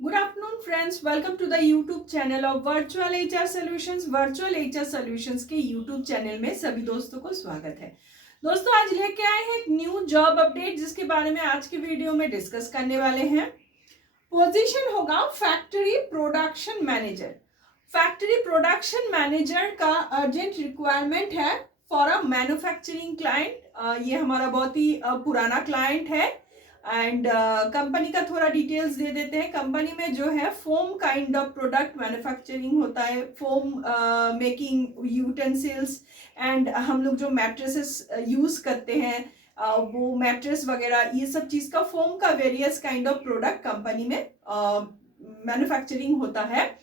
Good afternoon friends, welcome to the YouTube channel of Virtual HR Solutions। Virtual HR Solutions के YouTube channel में सभी दोस्तों को स्वागत है। दोस्तों आज लेके आए हैं एक न्यू जॉब अपडेट जिसके बारे में आज की वीडियो में डिस्कस करने वाले हैं। पोजीशन होगा factory production manager. Factory production manager का अर्जेंट रिक्वायरमेंट है फॉर अ मैन्युफैक्चरिंग क्लाइंट। ये हमारा बहुत ही पुराना क्लाइंट है एंड कंपनी का थोड़ा डिटेल्स दे देते हैं। कंपनी में जो है foam kind of product manufacturing होता है, फोम मेकिंग यूटेंसिल्स एंड हम लोग जो मैट्रेसेस यूज करते हैं वो मैट्रेस वगैरह ये सब चीज का फोम का various kind of product company में मैन्युफैक्चरिंग होता है।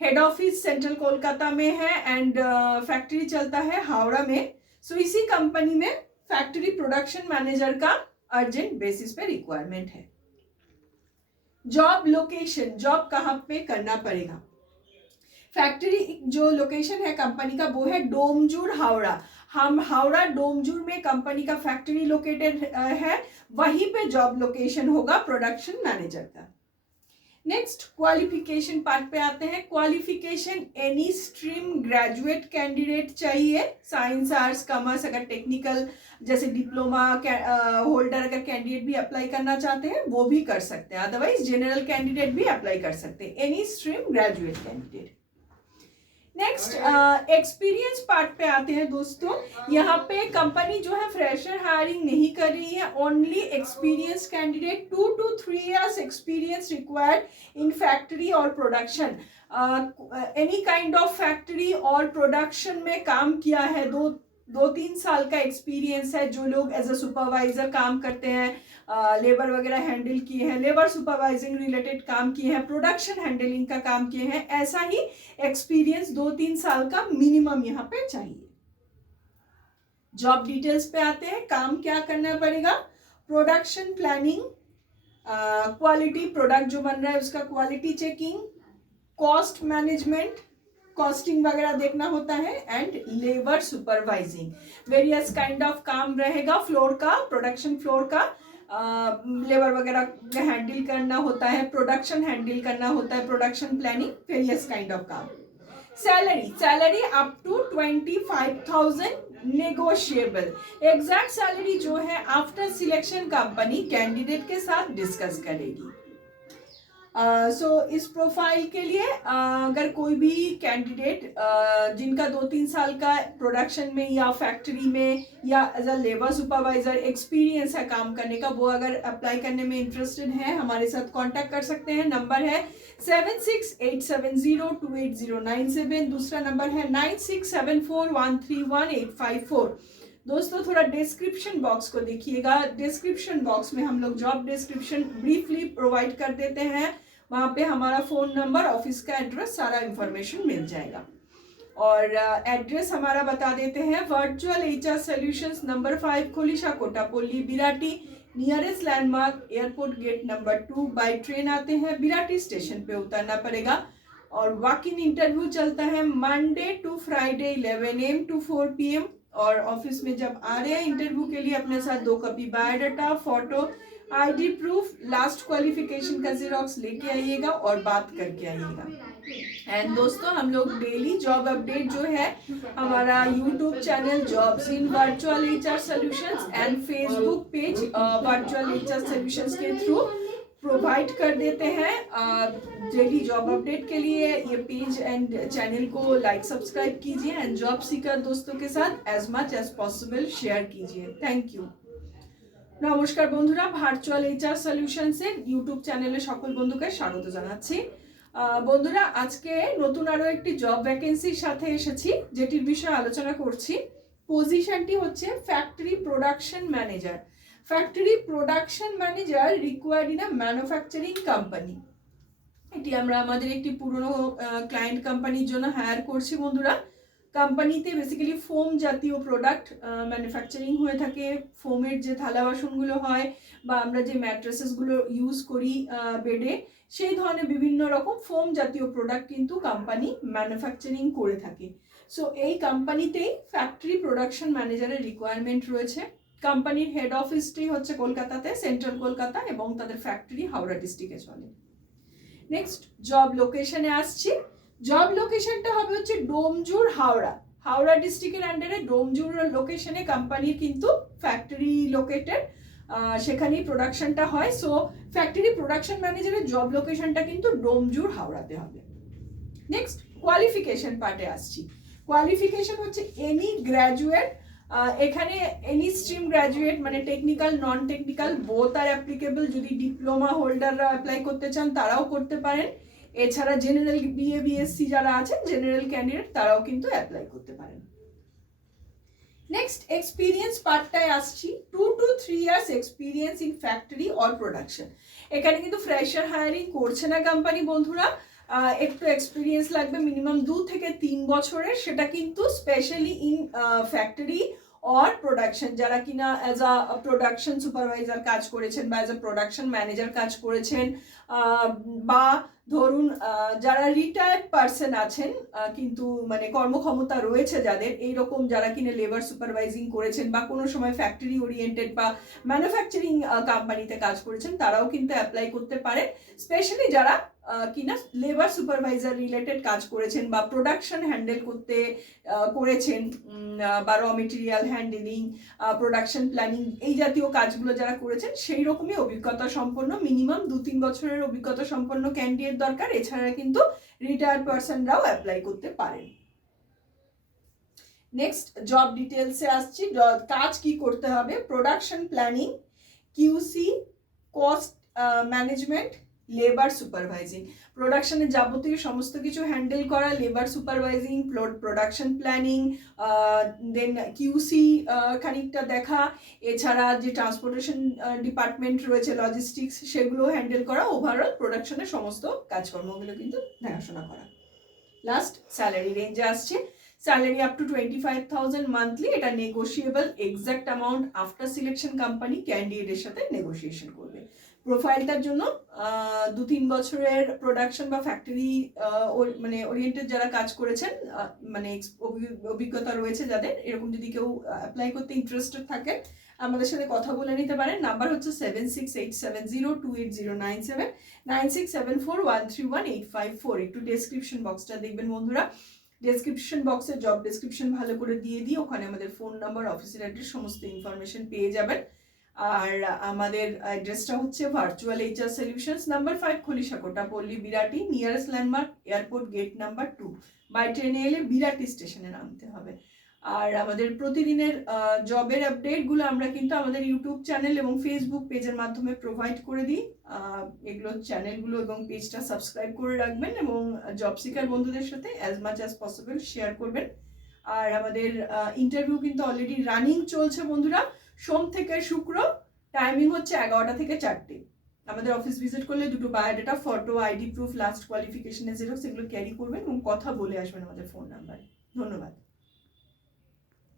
हेड ऑफिस सेंट्रल कोलकाता में है एंड फैक्ट्री चलता है हावड़ा में। सो इसी कंपनी में फैक्ट्री प्रोडक्शन मैनेजर का अर्जेंट बेसिस पे रिक्वायरमेंट है। जॉब लोकेशन, जॉब कहाँ पे करना पड़ेगा। फैक्ट्री जो लोकेशन है कंपनी का वो है डोमजूर हावड़ा। हम हावड़ा डोमजूर में कंपनी का फैक्ट्री लोकेटेड है, वहीं पे जॉब लोकेशन होगा प्रोडक्शन मैनेजर का। नेक्स्ट क्वालिफिकेशन पार्ट पे आते हैं। Qualification any stream graduate candidate चाहिए, साइंस आर्ट्स कॉमर्स, अगर टेक्निकल जैसे डिप्लोमा होल्डर अगर कैंडिडेट भी अप्लाई करना चाहते हैं वो भी कर सकते हैं, अदरवाइज जनरल कैंडिडेट भी अप्लाई कर सकते हैं, any stream graduate candidate. Next experience part पे आते हैं दोस्तों। यहाँ पे कंपनी जो है फ्रेशर हायरिंग नहीं कर रही है, only experience candidate 2 to 3 years experience required in factory और production. Any kind of factory और प्रोडक्शन में काम किया है, दो तीन साल का एक्सपीरियंस है। जो लोग एज अ सुपरवाइजर काम करते हैं, लेबर वगैरह हैंडल किए हैं, लेबर सुपरवाइजिंग रिलेटेड काम किए हैं, प्रोडक्शन हैंडलिंग का काम किए हैं, ऐसा ही एक्सपीरियंस 2-3 साल का मिनिमम यहाँ पे चाहिए। जॉब डिटेल्स पे आते हैं। काम क्या करना पड़ेगा, प्रोडक्शन प्लानिंग, क्वालिटी प्रोडक्ट जो बन रहा है उसका quality checking, cost management, costing वगैरह देखना होता है and labour supervising. Various kind of काम रहेगा, फ्लोर का, प्रोडक्शन फ्लोर का लेबर वगैरह हैंडल करना होता है, प्रोडक्शन हैंडल करना होता है, production planning, various kind of काम। Salary up to 25,000 negotiable. Exact salary जो है आफ्टर सिलेक्शन कंपनी कैंडिडेट के साथ डिस्कस करेगी। सो इस प्रोफाइल के लिए अगर कोई भी कैंडिडेट जिनका 2-3 साल का प्रोडक्शन में या फैक्ट्री में या as a labour supervisor experience है काम करने का, वो अगर अप्लाई करने में इंटरेस्टेड है हमारे साथ कांटेक्ट कर सकते हैं। नंबर है 7687028097। दूसरा नंबर है 9674131854। दोस्तों थोड़ा डिस्क्रिप्शन बॉक्स को देखिएगा, डिस्क्रिप्शन बॉक्स में हम लोग जॉब डिस्क्रिप्शन ब्रीफली प्रोवाइड कर देते हैं, वहां पे हमारा फोन नंबर, ऑफिस का एड्रेस, सारा इंफॉर्मेशन मिल जाएगा। और एड्रेस हमारा बता देते हैं, virtual HR solutions number 5 Kholisha Kotapalli Birati, nearest landmark airport gate number 2। By train आते हैं, बिराटी स्टेशन पे उतरना पड़ेगा। और वॉक इन इंटरव्यू चलता है Monday to Friday 11 AM to 4 PM। और ऑफिस में जब आ रहे हैं इंटरव्यू के लिए अपने साथ 2 copy biodata, photo, ID proof, last qualification का जेरोक्स लेके आइएगा और बात करके आइएगा। एंड दोस्तों हम लोग डेली जॉब अपडेट जो है हमारा YouTube channel jobs in virtual HR solutions and Facebook page virtual HR solutions के थ्रू प्रोवाइड कर देते हैं। डेली जॉब अपडेट के लिए ये पेज एंड चैनल को लाइक सब्सक्राइब कीजिए एंड जॉब सीकर दोस्तों के साथ as much as possible share कीजिए। Thank you. নমস্কার বন্ধুরা, ভার্চুয়াল এইচআর সলিউশনসের ইউটিউব চ্যানেলে সকল বন্ধুকে স্বাগত জানাচ্ছি। বন্ধুরা আজকে নতুন আরো একটি জব ভ্যাকেন্সির সাথে এসেছি যেটির বিষয়ে আলোচনা করছি। পজিশনটি হচ্ছে factory production manager. Factory production manager required in a manufacturing company. এটি আমরা আমাদের একটি পুরনো ক্লায়েন্ট কোম্পানির জন্য হায়ার করছি বন্ধুরা। কোম্পানিতে বেসিক্যালি ফোম জাতীয় প্রোডাক্ট ম্যানুফ্যাকচারিং হয়ে থাকে। ফোমের যে থালা বাসনগুলো হয় বা আমরা যে ম্যাট্রেসেসগুলো ইউজ করি বেডে, সেই ধরনের বিভিন্ন রকম ফোম জাতীয় প্রোডাক্ট কিন্তু কোম্পানি ম্যানুফ্যাকচারিং করে থাকে। সো এই কোম্পানিতেই ফ্যাক্টরি প্রোডাকশন ম্যানেজারের রিকোয়ারমেন্ট রয়েছে। কোম্পানির হেড অফিসটি হচ্ছে কলকাতাতে, সেন্ট্রাল কলকাতা, এবং তাদের ফ্যাক্টরি হাওড়া ডিস্ট্রিক্টে চলে। নেক্সট জব লোকেশনে আসছি। জব লোকেশনটা হবে হচ্ছে ডোমজুর, হাওড়া ডিস্ট্রিক্টের আন্ডারে ডোমজুর লোকেশনে কোম্পানির কিন্তু ফ্যাক্টরি লোকেটেড, সেখানেই প্রোডাকশনটা হয়। সো ফ্যাক্টরি প্রোডাকশন ম্যানেজারের জব লোকেশনটা কিন্তু ডোমজুর, হাওড়াতে হবে। নেক্সট কোয়ালিফিকেশন পার্টে আসছি। কোয়ালিফিকেশন হচ্ছে এনি গ্র্যাজুয়েট, এখানে এনি স্ট্রিম গ্র্যাজুয়েট, মানে টেকনিক্যাল নন টেকনিক্যাল বোথ আর অ্যাপ্লিকেবল। যদি ডিপ্লোমা হোল্ডাররা অ্যাপ্লাই করতে চান তারাও করতে পারেন। এছাড়া জেনারেল বিএ বিএসসি যারা আছেন জেনারেল ক্যান্ডিডেট তারাও কিন্তু অ্যাপ্লাই করতে পারেন। নেক্সট এক্সপিরিয়েন্স পার্টটায় আসছি। 2 to 3 years experience in factory or production. এখানে কিন্তু ফ্রেশার হায়ারিং করছে না কোম্পানি বন্ধুরা, একটু এক্সপিরিয়েন্স লাগবে মিনিমাম 2 থেকে 3 বছরের, সেটা কিন্তু specially in factory or production. যারা কিনা অ্যাজ আ প্রোডাকশন সুপারভাইজার কাজ করেছেন বা অ্যাজ আ প্রোডাকশন ম্যানেজার কাজ করেছেন, বা ধরুন যারা রিটায়ার্ড পার্সন আছেন কিন্তু মানে কর্মক্ষমতা রয়েছে যাদের, এইরকম যারা কিনা লেবার সুপারভাইজিং করেছেন বা কোনো সময় ফ্যাক্টরি ওরিয়েন্টেড বা ম্যানুফ্যাকচারিং কোম্পানিতে কাজ করেছেন তারাও কিন্তু অ্যাপ্লাই করতে পারেন। স্পেশালি যারা কিনা লেবার সুপারভাইজার রিলেটেড কাজ করেছেন বা প্রোডাকশন হ্যান্ডেল করেছেন, বা র মেটেরিয়াল হ্যান্ডেলিং, প্রোডাকশন প্ল্যানিং, এই জাতীয় কাজগুলো যারা করেছেন সেই রকমই অভিজ্ঞতা সম্পন্ন, মিনিমাম 2-3 বছরের অভিজ্ঞতা সম্পন্ন ক্যান্ডিডেট দরকার। এছাড়া কিন্তু রিটায়ার্ড পার্সনরাও অ্যাপ্লাই করতে পারেন। নেক্সট জব ডিটেলসে আসছি। কাজ কি করতে হবে? Production planning, QC, cost management, labour supervising. প্রোডাকশনের যাবতীয় সমস্ত কিছু হ্যান্ডেল করা, labour supervising, production planning, then QC খানিকটা দেখা, এছাড়া যে ট্রান্সপোর্টেশন ডিপার্টমেন্ট রয়েছে লজিস্টিক্স সেগুলো হ্যান্ডেল করা, ওভারঅল প্রোডাকশনের সমস্ত কাজকর্মগুলো কিন্তু দেখাশোনা করা। লাস্ট স্যালারি রেঞ্জে আসছে। স্যালারি আপ টু 25,000 মান্থলি, এটা negotiable, exact amount after selection company ক্যান্ডিডেটের সাথে নেগোসিয়েশন করবে। প্রোফাইলটার জন্য 2-3 বছরের প্রোডাকশন বা ফ্যাক্টরি মানে ওরিয়েন্টেড যারা কাজ করেছেন, মানে অভিজ্ঞতা রয়েছে যাদের, এরকম যদি কেউ অ্যাপ্লাই করতে ইন্টারেস্টেড থাকেন আমাদের সাথে কথা বলে নিতে পারেন। নাম্বার হচ্ছে 7687028097, 9674131854। একটু ডেসক্রিপশন বক্সটা দেখবেন বন্ধুরা, ডেসক্রিপশন বক্সে জব ডেসক্রিপশন ভালো করে দিয়ে দিই, ওখানে আমাদের ফোন নাম্বার, অফিসের অ্যাড্রেস, সমস্ত ইনফরমেশন পেয়ে যাবেন। আর আমাদের অ্যাড্রেসটা হচ্ছে virtual HR solutions, number 5, Khalisakota, Pally, Birati, nearest landmark airport gate number 2। By ট্রেনে এলে বিরাটি স্টেশনে নামতে হবে। আর আমাদের প্রতিদিনের জবের আপডেটগুলো আমরা কিন্তু আমাদের ইউটিউব চ্যানেল এবং ফেসবুক পেজের মাধ্যমে প্রোভাইড করে দিই। এগুলো চ্যানেলগুলো এবং পেজটা সাবস্ক্রাইব করে রাখবেন এবং জব সিকার বন্ধুদের সাথে as much as possible share করবেন। আর আমাদের ইন্টারভিউ কিন্তু অলরেডি রানিং চলছে বন্ধুরা, সোম থেকে শুক্র, টাইমিং হচ্ছে 11টা থেকে 4টে। আমাদের অফিস ভিজিট করলে দুটো biodata, photo, ID proof, last কোয়ালিফিকেশনের জেরক্স, এগুলো ক্যারি করবেন এবং কথা বলে আসবেন আমাদের ফোন নাম্বারে। ধন্যবাদ।